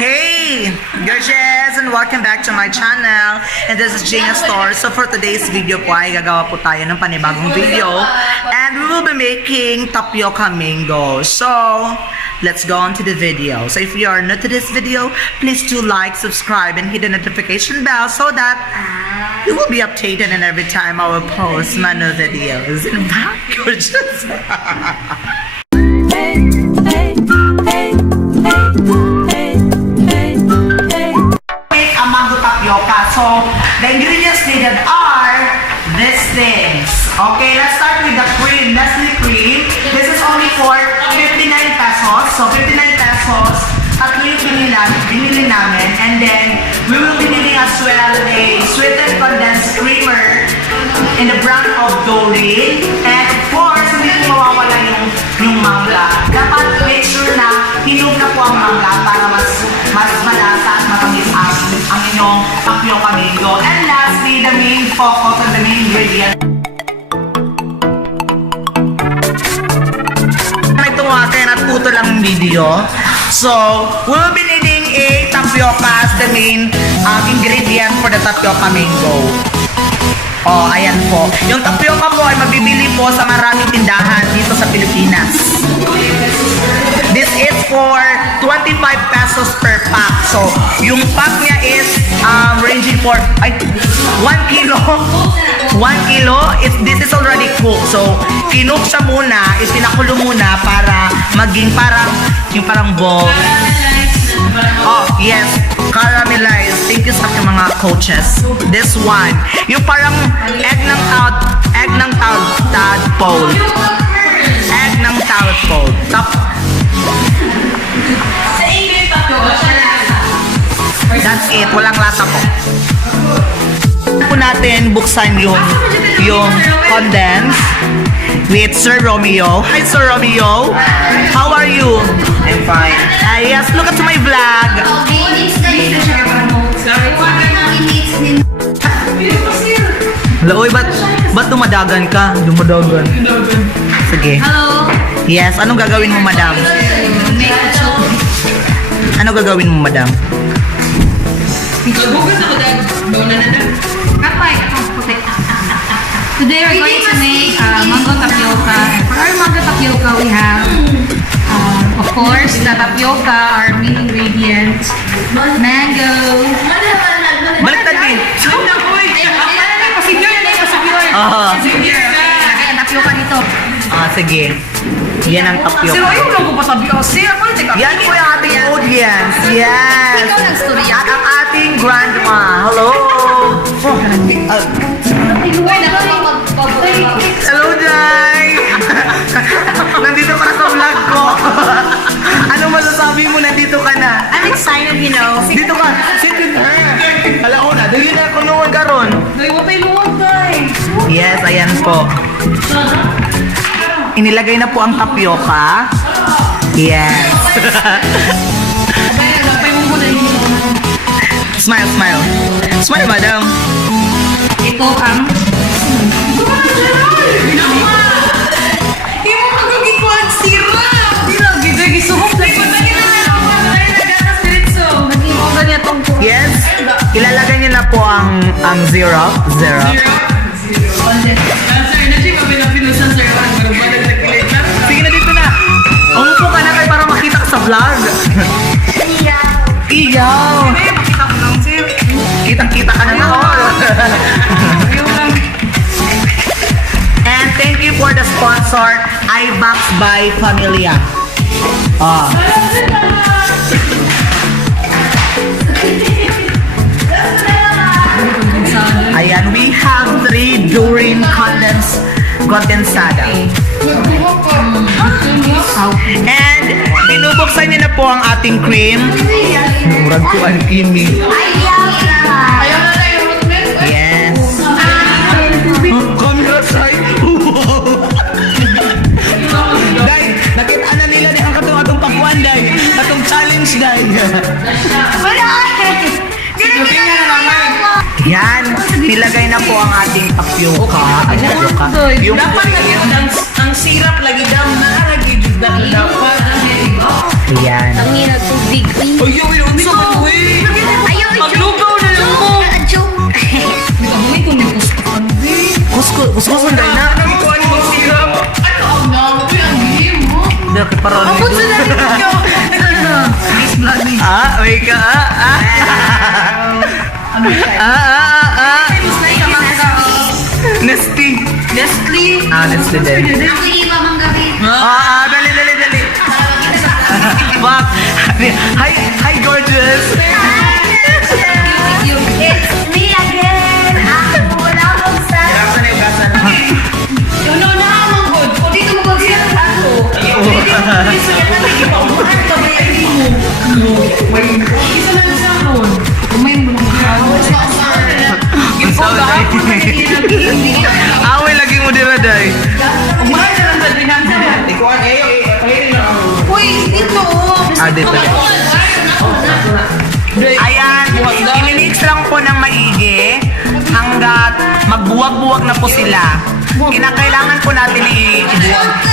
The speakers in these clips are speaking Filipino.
Hey, gorgeous, and welcome back to my channel. And this is Gina Store. So for today's video po ay gagawa po tayo ng panibagong video. And we will be making tapioca mango. So, let's go on to the video. So if you are new to this video, please do like, subscribe, and hit the notification bell so that you will be updated and every time I will post my new videos. And wow, gorgeous. Mango tapioca. So, the ingredients needed are these things. Okay, let's start with the cream. Nestle cream. This is only for 59 pesos. So, 59 pesos. Tatlo yung binili namin. And then, we will be needing as well a sweetened condensed creamer in the brand of Doreen. And of course, hindi po mawawala yung mangga. Dapat make sure na hinog na po ang mangga para mas malasa at matamis ang inyong tapioca mango. And lastly, the main focus and the main ingredient. Ito nga, kaya natuto lang yung video. So, we'll be needing a tapioca as the main ingredient for the tapioca mango. Oh, ayan po. Yung tapioca po ay mabibili po sa maraming tindahan dito sa Pilipinas. This is for 25 pesos per pack. So, yung pack niya is ranging for 1 kilo. 1 kilo, this is already cooked. So, kinuk siya muna, pinakulo muna para maging parang ball. Oh, yes. Caramelized. Thank you sa aking mga coaches. This one. Yung parang egg ng tadpole. Egg ng tadpole. That's it. Walang lasa po. Po natin buksan yung condense with Sir Romeo. Hi, Sir Romeo. How are you? I'm fine. Yes, look at my vlog. Laoy, ba't dumadagan ka? Dumadagan. Sige. Hello. Yes, anong gagawin mo, madam? Ano gagawin mo, madam? Today we're going to make mango tapioca. For our mango tapioca, we have, of course, the tapioca, our main ingredient, mango. Baliktad din. Ayan, tapioca dito. Sige. Yan ang tapioca. Sir, ayaw lang ko pa tapioca. Sir, ako na teka. Yan po yung ating audience. Yes. Ikaw nagstorya. At ang ating grandma. Hello. Hello, Jai. Nandito ka na sa vlog ko. Ano masasabi mo? Nandito ka na. I'm excited, you know. Dito ka. Sit with her. Alam ko na. Dali na ako noon karon. Yes, ayan po. Inilagay na po ang tapioca. Yes. Smile, smile. Smile, madam. Ito ang... Yes. Ilalagay niyo na po ang zero. Sige na, dito na. Umupo ka na kayo para makita ka sa vlog. Iyaw. Kitang-kita ka na noon. And thank you for the sponsor, iBox by Familia. Ayan, we have 3 Doreen condensada. And binubuksan niyo na po ang ating cream. Murag ko ang kimi. Yes. Congrats, ay. Day, nakita na nila ni ang atong pakuan, day. Atong challenge, day. Yan, nilagay na po ang ating tapioca. Yung dapat lagi ang syrup lagi daw na lagi dapat. Ayan. Ang hirap tubig. Oh, yun, Wait ka, Nesty. Nestle. Nesty din. Ako iba mang gabi. Dali. Bak. Hi, gorgeous. It's me again. Ako lang sa... No, amang good. O dito mo good siya ako. Isa na lang ipa-umahan ka ba mo? Isa na sa ako. Umay mo Away lagi mo dira day. Umahan na lang sa binansa. Uy, dito. Dito. Ayan, ininix lang po ng maigi hanggat magbuwag-buwag na po sila. Kinakailangan po natin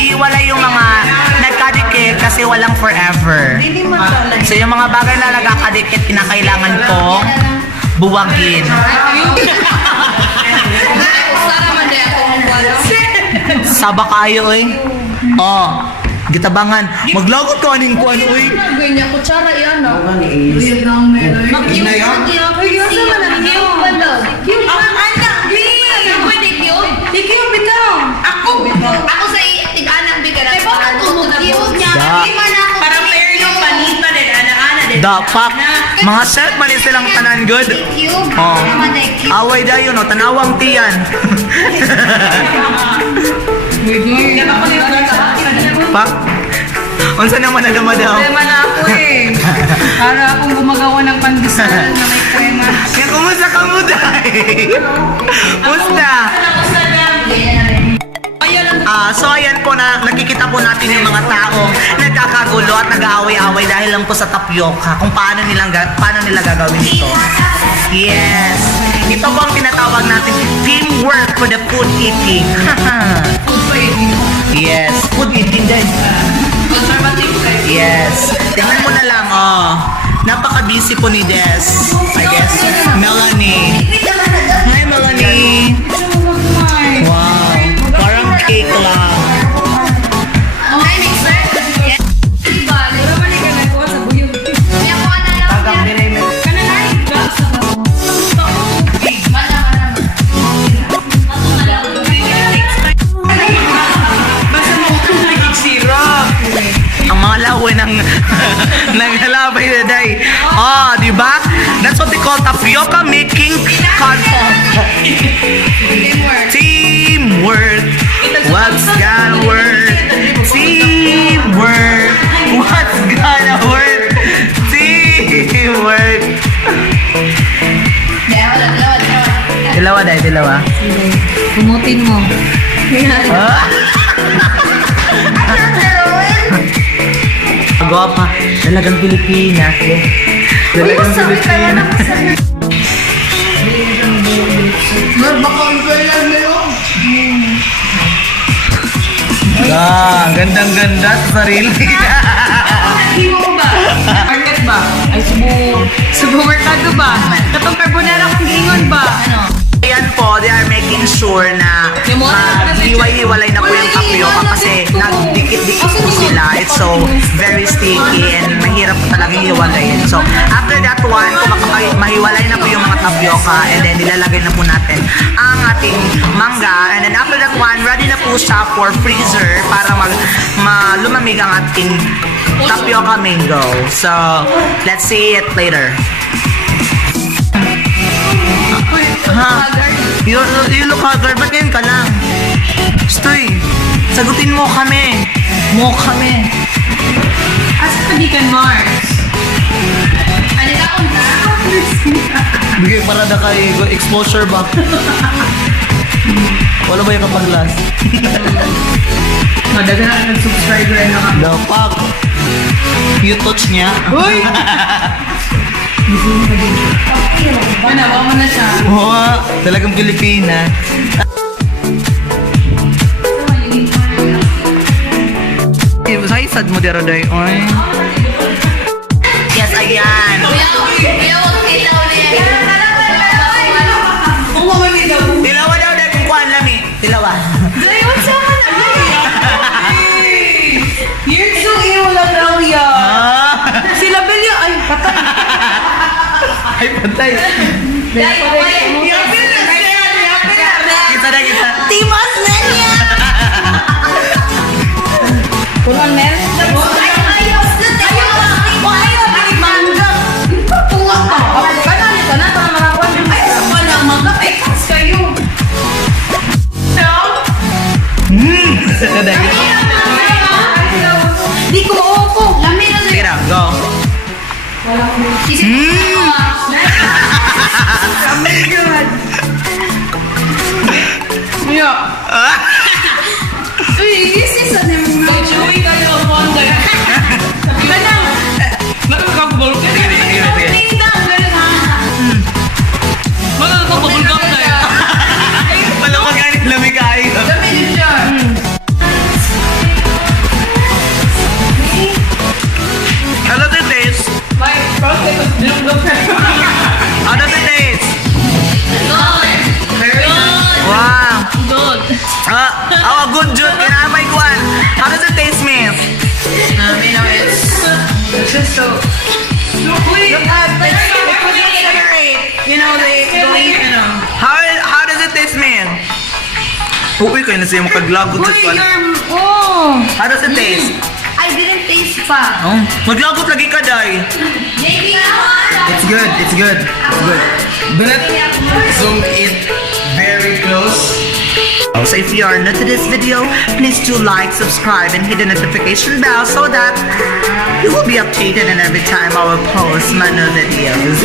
iiwalay yung mga nagkadikit kasi walang forever. So yung mga bagay na nagkakadikit, kinakailangan pong buwagin. Saba kayo eh. Gitabangan. Maglagot ka aning kuan oy. Ganyan, kutsara yan. Uyag lang meron. Ina yan? Ay, yun sa mga cute pa daw. Cute pa. Anak, pwede cute? Ikaw bitaw. Ako sa tig-anak bigyan. Ay, bakit cute niya? Da. Hindi man ako. Para fair yung panita din, ana-ana din. Dapak. Mga set man silang tanan good. Cute. Oh. Naman ay cute. Away dayon no, tanawang tiyan. Kaya ako na yung Pak. Unsa naman na daw? Problema na ako eh. Para akong gumagawa ng pandesal na may krema. Kaya kumusta ka mo day? Musta? So ayan po na nakikita po natin yung mga taong nagkakagulo at nag-aaway-aaway dahil lang po sa tapioca kung paano nila gagawin ito. Yes. Ito po ang tinatawag natin teamwork for the food eating. Yes. Food eating din. Conservative type. Yes. Tingnan mo na lang, napaka-busy po ni Des. I guess. Melanie. Hi, Melanie. Wow. Parang cake lang. Ay, mixer? Yes. Diba? Wala man yung ganagawa sa buyog. May ako na lang Tagang yan. dinay mo. Kananay, gas sa baso. Basta mo kung nag-sirap. Ang mga laway ng halabay na day. Di ba? That's what they call tapioca making contest. Teamwork. What's gonna work? Teamwork. What's gonna work? Teamwork. Dilawa day, dilawa. Kumutin mo. Gwapa. Talagang Pilipinas. Talagang Pilipinas. Ang gandang-ganda sa sarili. Himo ko ba? Market ba? Ay, subo merkado ba? Katong carbonara kung giingon ba? Ayan po, they are making sure na hiwalay na po yung tapioca kasi nagdikit-dikit po sila. It's so very sticky and mahirap po talagang hiwalayin. So, after that one, kung mahiwalay na po yung mga tapioca and then nilalagay na po natin ang ating mangga. And then after that one, ready na po siya for freezer para lumamig ang ating tapioca mango. So, let's see it later. You look haggard, ba't ngayon ka lang? Stoy, sagutin mo kami. Asa ka di kan Mars? Ano ka kung na? Bigay para na kay exposure ba? Wala ba yung kapag-glass? Madagan na nag-subscriber na ka. Dapak. You touch niya? Uy! Nawa mo na siya. Talagang Pilipina. Sad mo dira day. Oy. Yes, ayan. Kuya, huwag ilaw na yan. Tilawa daw dahil kung kuhan lami. Tilawa. Dayon sa You're so ill lang daw yan. Sila Belia, ay, Ay, patay. Kita na, kita. Timos na niya! Punon Mel? Ayaw! Mangga! Tunga pa! Kanan ito na, ito na mga kwan. Ayaw pa na mangga! Ekas kayo! Kada, kita. Di ko maupo! Lami na Sige na, go. Uy, this is a name. Chewy kayo ang wonder. Kanang, magkakabulok ka. Sige, sige, sige. Tindang, ganun ha. Magkakabulok ka tayo. Wala pa ganit lamig kayo. Lami din siya. How does it taste? My prostate was dinugdog ka. How does it taste? Very good. Wow. Good. Good juice. Kinamay ko. How does it taste, miss? You know, it's just so... You know, they going, you know. How does it taste, man? Uy, kayo na siya makaglagot sa kwan. Oh! How does it taste? I didn't taste pa. Oh, maglagot lagi ka, day. Maybe It's good. It's good. It's good. Do not zoom it very close. So if you are new to this video, please do like, subscribe, and hit the notification bell so that you will be updated and every time I will post my new videos.